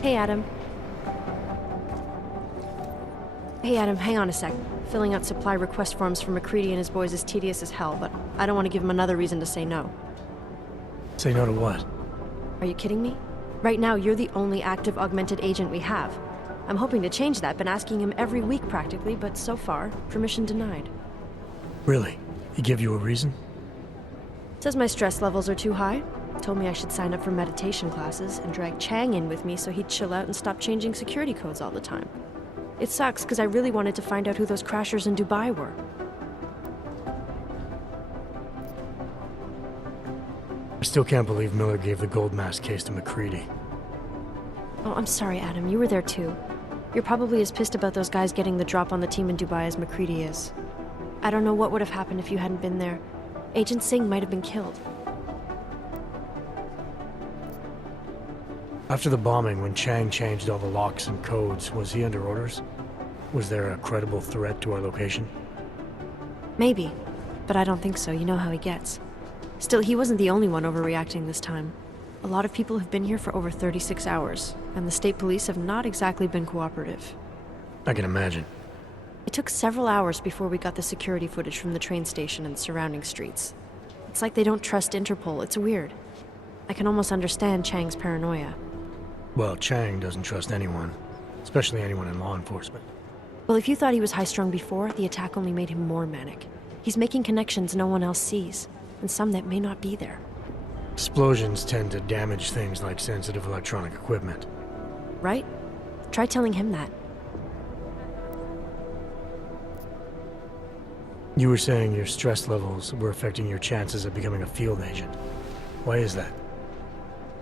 Hey, Adam. Hey, Adam, hang on a sec. Filling out supply request forms for McCready and his boys is tedious as hell, but I don't want to give him another reason to say no. Say no to what? Are you kidding me? Right now, you're the only active augmented agent we have. I'm hoping to change that, been asking him every week practically, but so far, permission denied. Really? He give you a reason? Says my stress levels are too high. Told me I should sign up for meditation classes and drag Chang in with me so he'd chill out and stop changing security codes all the time. It sucks because I really wanted to find out who those crashers in Dubai were. I still can't believe Miller gave the gold mask case to McCready. Oh, I'm sorry, Adam. You were there too. You're probably as pissed about those guys getting the drop on the team in Dubai as McCready is. I don't know what would have happened if you hadn't been there. Agent Singh might have been killed. After the bombing, when Chang changed all the locks and codes, was he under orders? Was there a credible threat to our location? Maybe, but I don't think so. You know how he gets. Still, he wasn't the only one overreacting this time. A lot of people have been here for over 36 hours, and the state police have not exactly been cooperative. I can imagine. It took several hours before we got the security footage from the train station and surrounding streets. It's like they don't trust Interpol. It's weird. I can almost understand Chang's paranoia. Well, Chang doesn't trust anyone, especially anyone in law enforcement. Well, if you thought he was high-strung before, the attack only made him more manic. He's making connections no one else sees, and some that may not be there. Explosions tend to damage things like sensitive electronic equipment. Right? Try telling him that. You were saying your stress levels were affecting your chances of becoming a field agent. Why is that?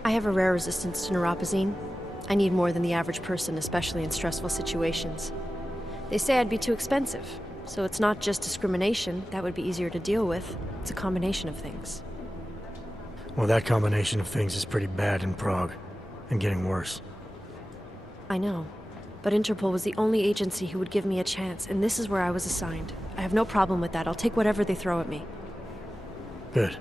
I have a rare resistance to neuropozyne. I need more than the average person, especially in stressful situations. They say I'd be too expensive, so it's not just discrimination. That would be easier to deal with. It's a combination of things. Well, that combination of things is pretty bad in Prague, and getting worse. I know, but Interpol was the only agency who would give me a chance, and this is where I was assigned. I have no problem with that. I'll take whatever they throw at me. Good.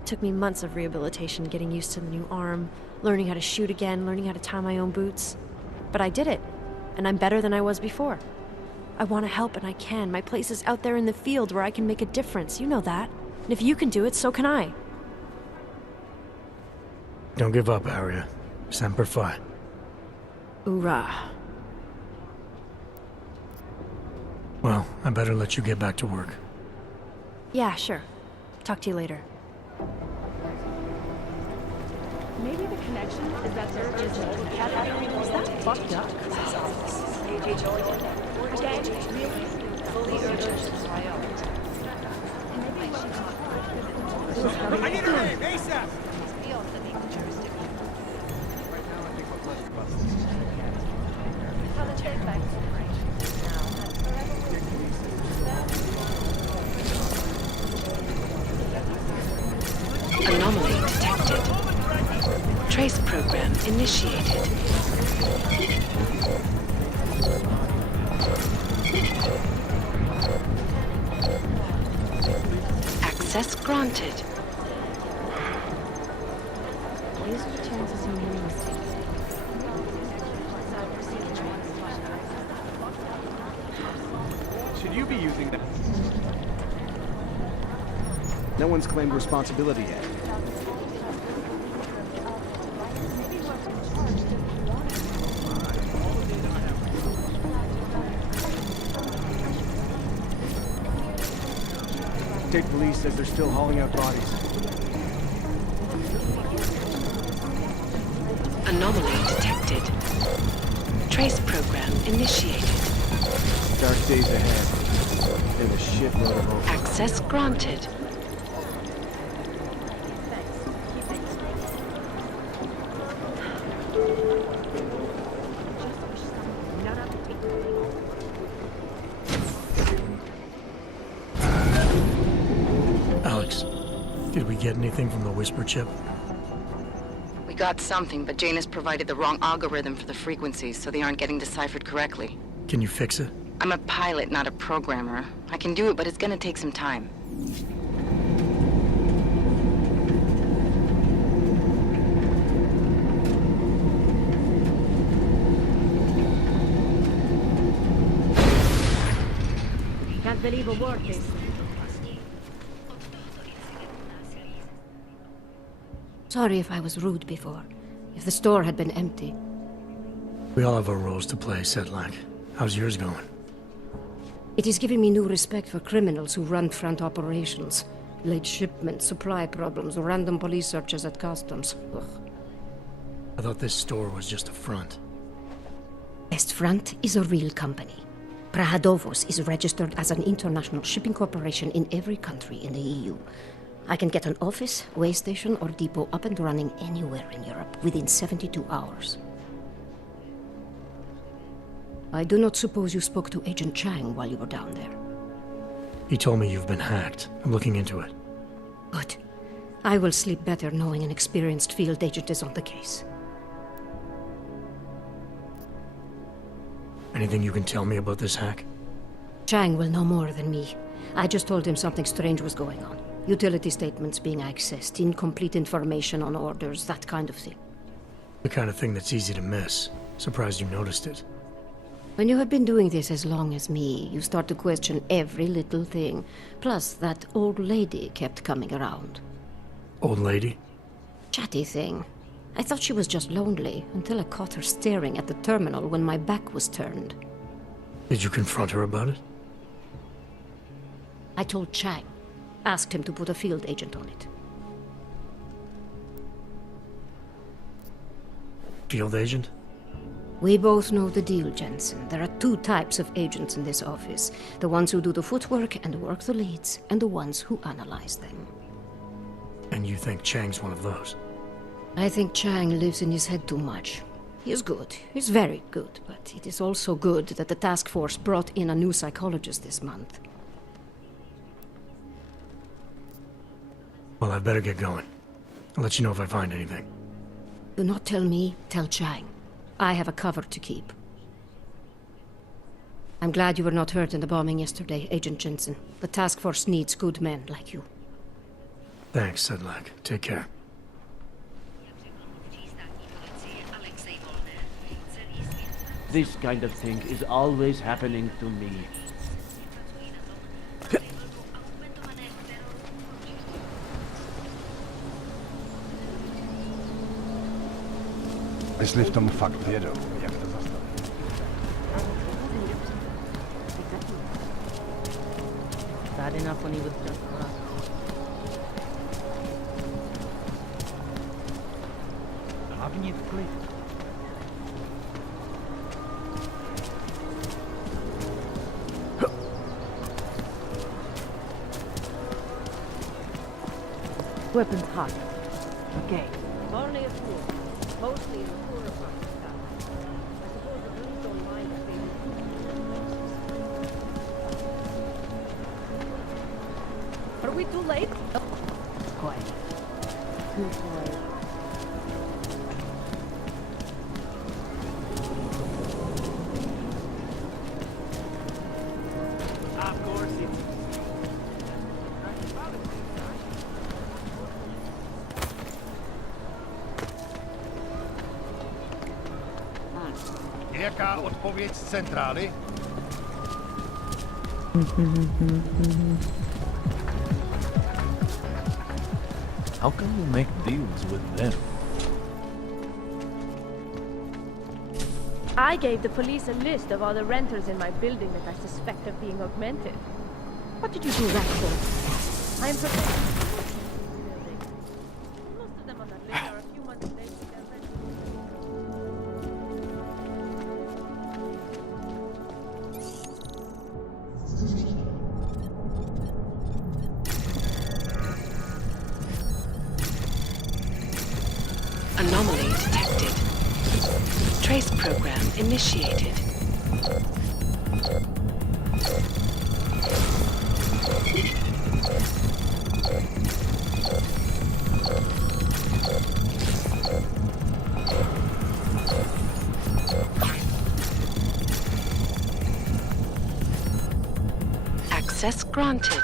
It took me months of rehabilitation, getting used to the new arm, learning how to shoot again, learning how to tie my own boots. But I did it, and I'm better than I was before. I want to help, and I can. My place is out there in the field where I can make a difference. You know that. And if you can do it, so can I. Don't give up, Arya. Semper Fi. Hoorah. Well, I better let you get back to work. Yeah, sure. Talk to you later. Maybe the connection is that there is that fucked up? Again, really? Fully urgent. I need a rave, ASAP! Anomaly detected. Trace program initiated. Access granted. These are the chances of making mistakes. Should you be using that? No one's claimed responsibility yet. State police says they're still hauling out bodies. Anomaly detected. Trace program initiated. Dark days ahead. There's a shitload of hope. Access granted. Alex, did we get anything from the Whisper chip? We got something, but Jane has provided the wrong algorithm for the frequencies, so they aren't getting deciphered correctly. Can you fix it? I'm a pilot, not a programmer. I can do it, but it's gonna take some time. believe a word they say. Sorry if I was rude before. If the store had been empty. We all have our roles to play, Sedlak. How's yours going? It is giving me new respect for criminals who run front operations. Late shipments, supply problems, random police searches at customs. Ugh. I thought this store was just a front. Best Front is a real company. Prahadovos is registered as an international shipping corporation in every country in the EU. I can get an office, way station, or depot up and running anywhere in Europe within 72 hours. I do not suppose you spoke to Agent Chang while you were down there. He told me you've been hacked. I'm looking into it. Good. I will sleep better knowing an experienced field agent is on the case. Anything you can tell me about this hack? Chang will know more than me. I just told him something strange was going on. Utility statements being accessed, incomplete information on orders, that kind of thing. The kind of thing that's easy to miss. Surprised you noticed it. When you have been doing this as long as me, you start to question every little thing. Plus, that old lady kept coming around. Old lady? Chatty thing. I thought she was just lonely, until I caught her staring at the terminal when my back was turned. Did you confront her about it? I told Chang. Asked him to put a field agent on it. Field agent? We both know the deal, Jensen. There are two types of agents in this office. The ones who do the footwork and work the leads, and the ones who analyze them. And you think Chang's one of those? I think Chang lives in his head too much. He is good. He's very good. But it is also good that the task force brought in a new psychologist this month. Well, I better get going. I'll let you know if I find anything. Do not tell me, tell Chang. I have a cover to keep. I'm glad you were not hurt in the bombing yesterday, Agent Jensen. The task force needs good men like you. Thanks, Sedlak. Take care. This kind of thing is always happening to me. Myśli w tom fakt wiedzą, jak to zostało. Bad enough when he was just Hlavně v klidu. Weapons hot. Okay. Only a few. Mostly in the poorer parts of town. I suppose the police don't mind if they do. Are we too late? Oh. Quiet. Too quiet. Of course it's... Jaká odpověď z centrály? How can you make deals with them? I gave the police a list of all the renters in my building that I suspect of being augmented. What did you do that for? I am prepared. Most of them on that list are a few months late with their rent. Anomaly detected. Trace program initiated. Access granted.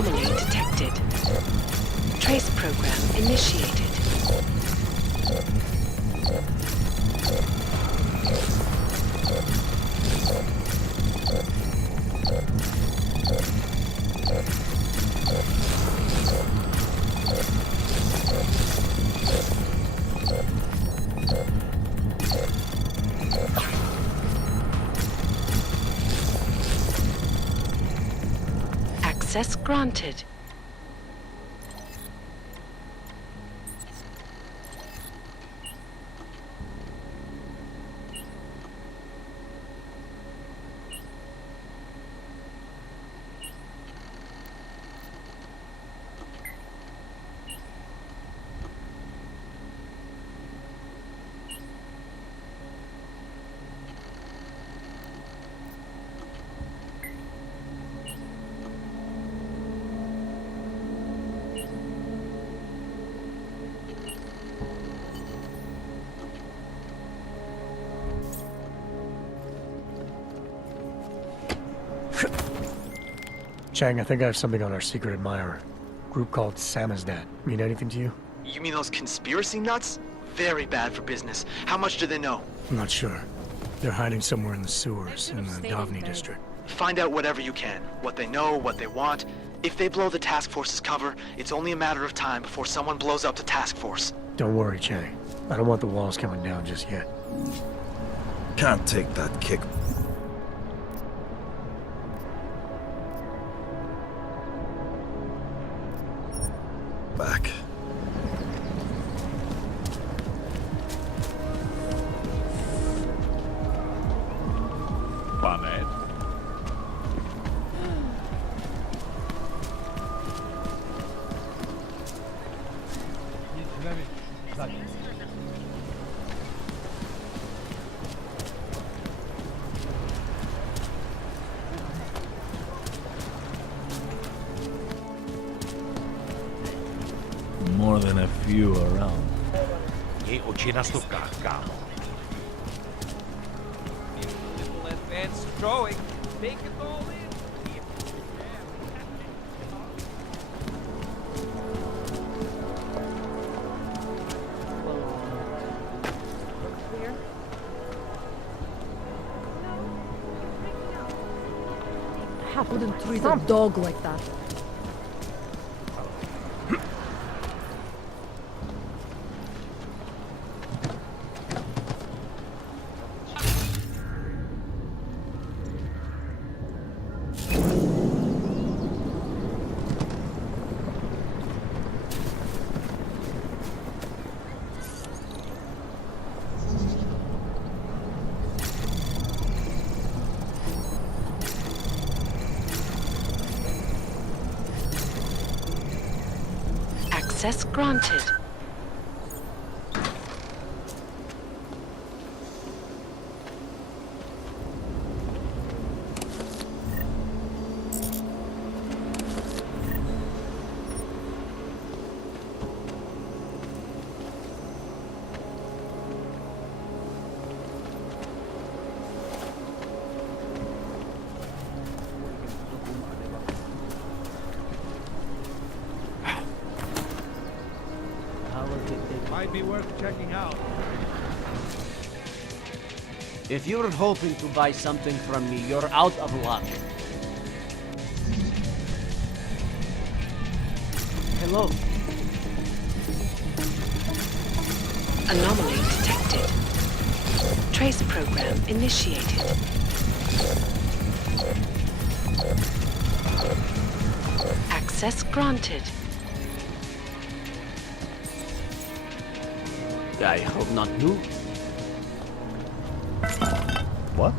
Anomaly detected. Trace program initiated. Access granted. Chang, I think I have something on our secret admirer. Group called Samizdat. Mean anything to you? You mean those conspiracy nuts? Very bad for business. How much do they know? I'm not sure. They're hiding somewhere in the sewers, in the Davni district. Find out whatever you can. What they know, what they want. If they blow the task force's cover, it's only a matter of time before someone blows up the task force. Don't worry, Chang. I don't want the walls coming down just yet. Can't take that kick. Back. Pane. More than a few around. Ei očinastupka, kámo. Little advanced drawing. Take it all in. I wouldn't treat a dog like that. Access granted. Might be worth checking out. If you're hoping to buy something from me, you're out of luck. Hello. Anomaly detected. Trace program initiated. Access granted. I hope not you. What?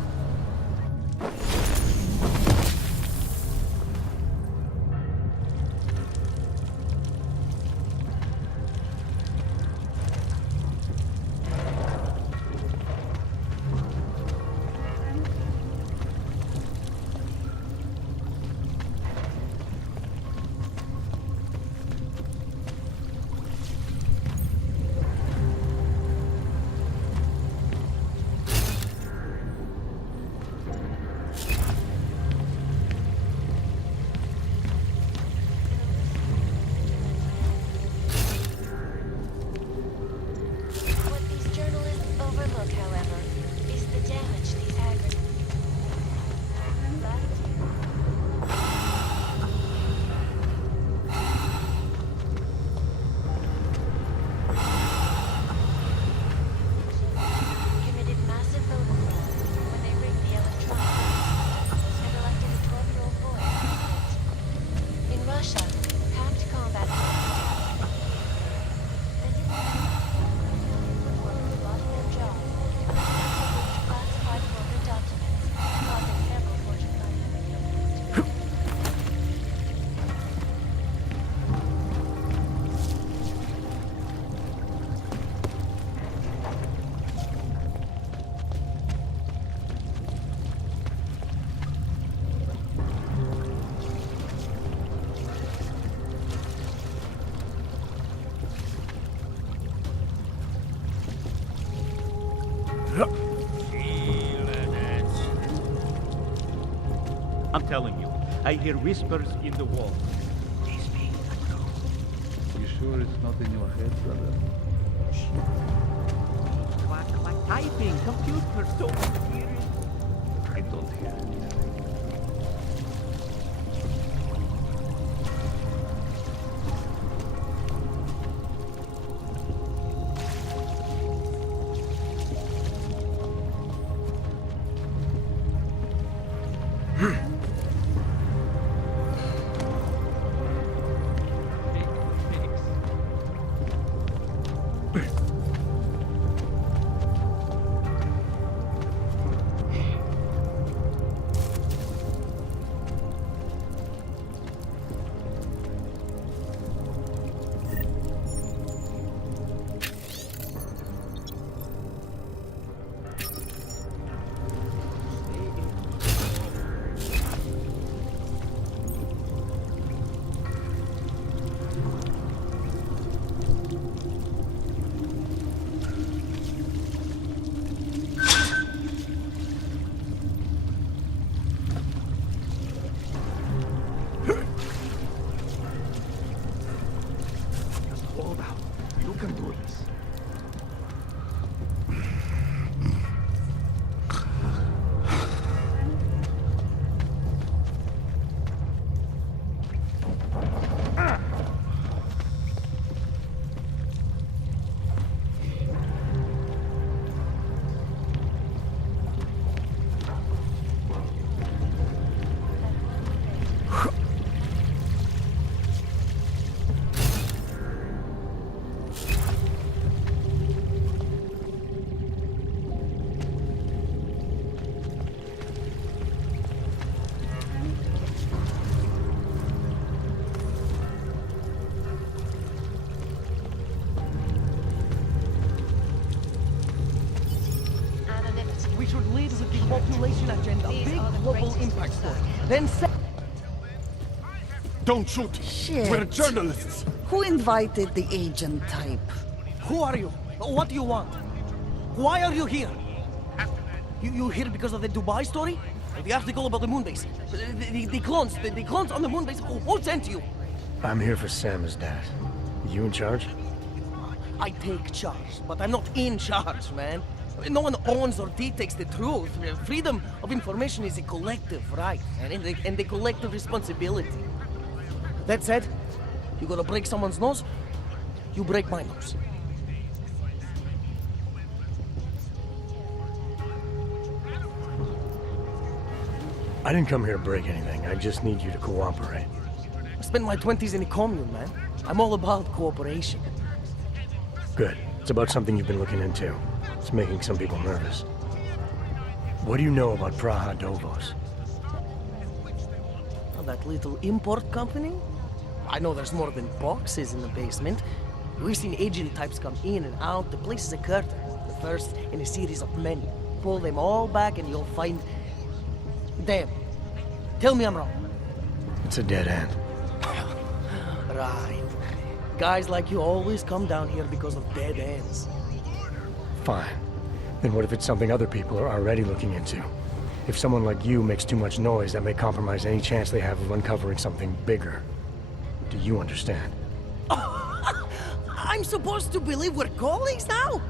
I hear whispers in the wall. You sure it's not in your head, brother? Quack, quack, typing, computer, don't hear it. I don't hear it. Population agenda, big global impact story. Then Don't shoot! Shit. We're journalists! Who invited the agent type? who are you? What do you want? Why are you here? You here because of the Dubai story? The article about the moon base? The clones on the moon base? Who sent you? I'm here for Sam's dad. You in charge? I take charge, but I'm not in charge, man. No one owns or dictates the truth. Freedom of information is a collective right, and a collective responsibility. That said, you gotta break someone's nose, you break my nose. I didn't come here to break anything. I just need you to cooperate. I spent my 20s in a commune, man. I'm all about cooperation. Good. It's about something you've been looking into. It's making some people nervous. What do you know about Praha Dovos? Oh, that little import company? I know there's more than boxes in the basement. We've seen agent types come in and out. The place is a curtain. The first in a series of many. Pull them all back and you'll find... Damn. Tell me I'm wrong. It's a dead end. Right. Guys like you always come down here because of dead ends. Fine. Then what if it's something other people are already looking into? If someone like you makes too much noise, that may compromise any chance they have of uncovering something bigger. Do you understand? I'm supposed to believe we're colleagues now?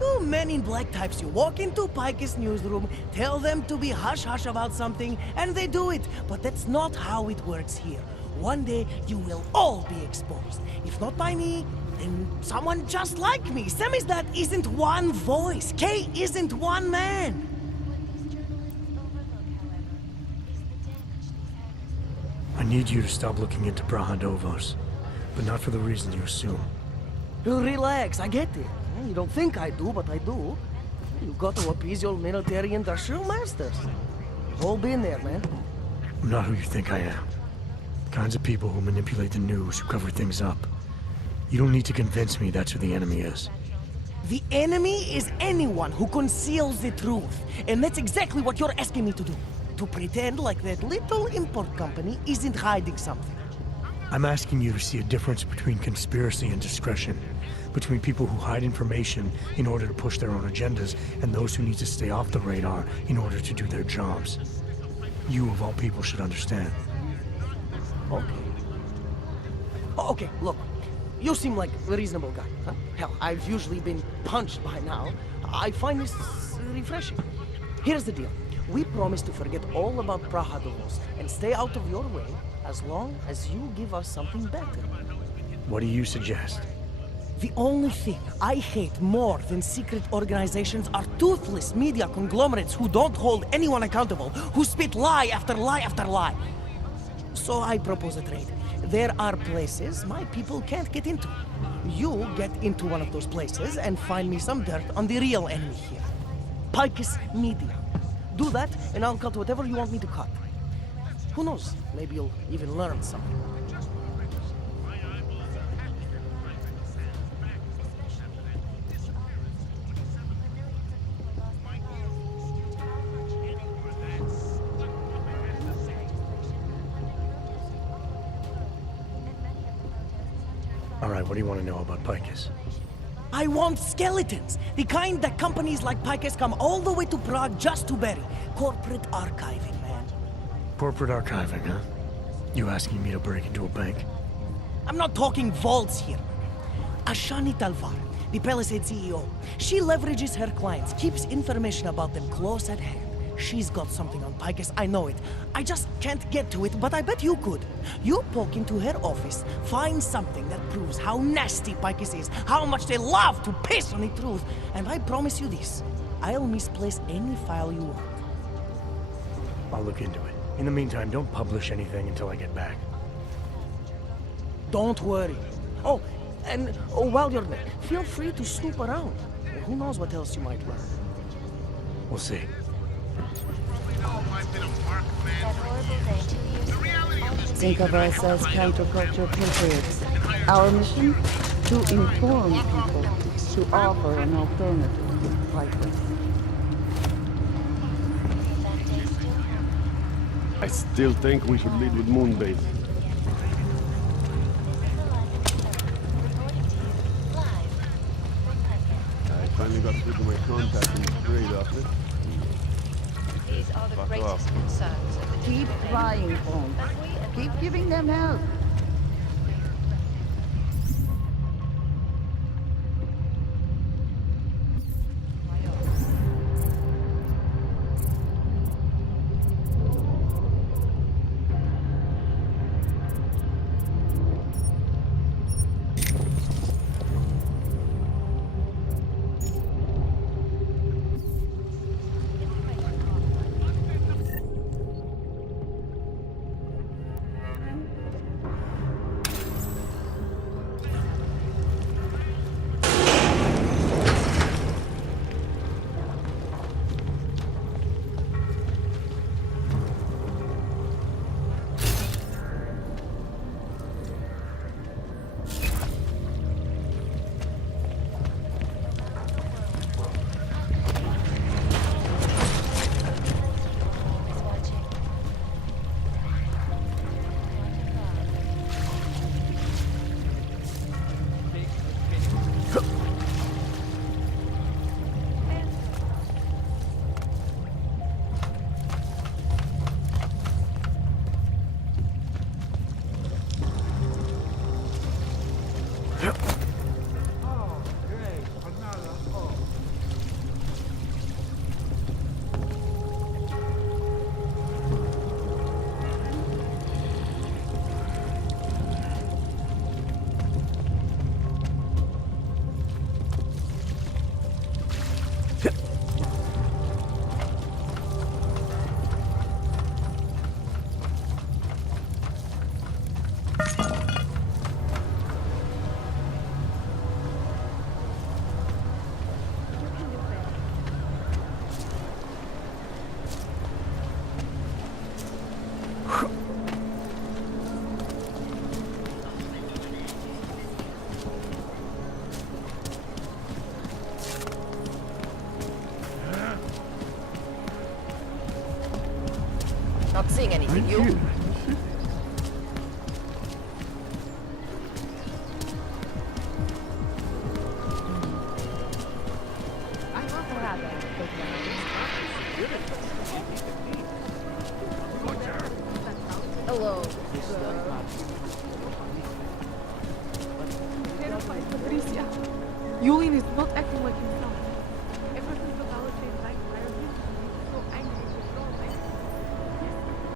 You men in black types, you walk into Pike's newsroom, tell them to be hush-hush about something, and they do it. But that's not how it works here. One day, you will all be exposed. If not by me, then someone just like me. Samizdat isn't one voice. K isn't one man. I need you to stop looking into Praha Dovos, but not for the reason you assume. Relax, I get it. You don't think I do, but I do. You got to appease your military industrial masters. We've all been there, man. I'm not who you think I am. The kinds of people who manipulate the news, who cover things up. You don't need to convince me that's who the enemy is. The enemy is anyone who conceals the truth. And that's exactly what you're asking me to do. To pretend like that little import company isn't hiding something. I'm asking you to see a difference between conspiracy and discretion. Between people who hide information in order to push their own agendas, and those who need to stay off the radar in order to do their jobs. You, of all people, should understand. Okay. Okay, look. You seem like a reasonable guy. Huh? Hell, I've usually been punched by now. I find this refreshing. Here's the deal. We promise to forget all about Prahadovos and stay out of your way as long as you give us something better. What do you suggest? The only thing I hate more than secret organizations are toothless media conglomerates who don't hold anyone accountable, who spit lie after lie after lie. So I propose a trade. There are places my people can't get into. You get into one of those places and find me some dirt on the real enemy here. Picus Media. Do that, and I'll cut whatever you want me to cut. Who knows? Maybe you'll even learn something. All right, what do you want to know about Picus? I want skeletons! The kind that companies like Picus come all the way to Prague just to bury. Corporate archiving, man. Corporate archiving, huh? You asking me to break into a bank? I'm not talking vaults here. Ashani Talvar, the Palisade CEO, she leverages her clients, keeps information about them close at hand. She's got something on Picus, I know it. I just can't get to it, but I bet you could. You poke into her office, find something that proves how nasty Picus is, how much they love to piss on the truth, and I promise you this, I'll misplace any file you want. I'll look into it. In the meantime, don't publish anything until I get back. Don't worry. Oh, and while you're there, feel free to snoop around. Who knows what else you might learn. We'll see. Think of us as counterculture patriots. Our mission? To inform people, to offer an alternative to Picus. I still think we should lead with Moonbase. I finally got through to my contact in the trade office. These are the Fuck greatest off. concerns of the Keep trying, Holmes. Keep giving them help. Not seeing anything, you? Hello. Julian is not acting like himself.